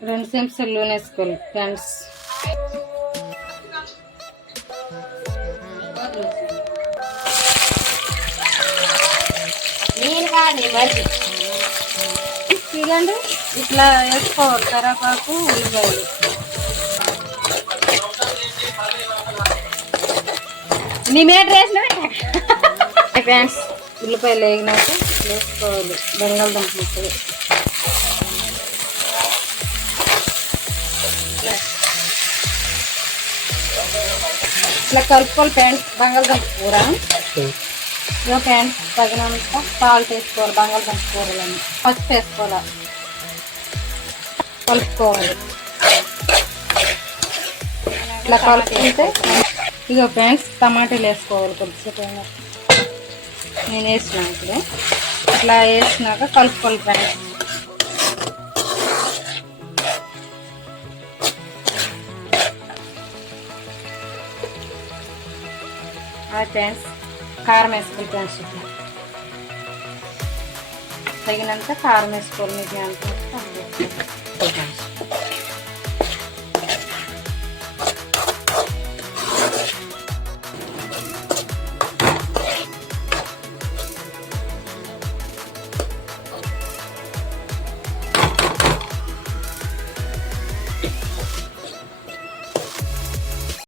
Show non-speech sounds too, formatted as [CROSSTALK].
రెండు చెంచాలు నూనె వేసుకోవాలి ఫ్రెండ్స్. ఇదండి ఇట్లా వేసుకోవాలి కరివేపాకు ఉల్లిపాయలు. నీ మేటర్ వేసిన [LAUGHS] ఫ్రెండ్స్ ఉల్లిపాయలు వేగినాక వేసుకోవాలి బంగాళదుంప ముక్కలు ఇట్లా కలుపుకోవాలి ఫ్రెండ్స్ బంగాళదుంప కూర. ఇదో ఫ్రెండ్స్ తగినంత సాల్ట్ వేసుకోవాలి బంగాళదుంప కూరలని. పసుపు వేసుకోవాలి? కలుపుకోవాలి. ఇట్లా కలుపుకుంటే ఇగో ఫ్రెండ్స్ టమాటాలు వేసుకోవాలి కొద్దిసేపు. నేను వేసిన ఇప్పుడు. ఇట్లా వేసినాక కలుపుకోవాలి ఫ్రెండ్స్. హాయ్ ఫ్రెండ్స్ కారం వేసుకుంటాను చికెన్ తగినంత కారం వేసుకోవాలి మీకు అంత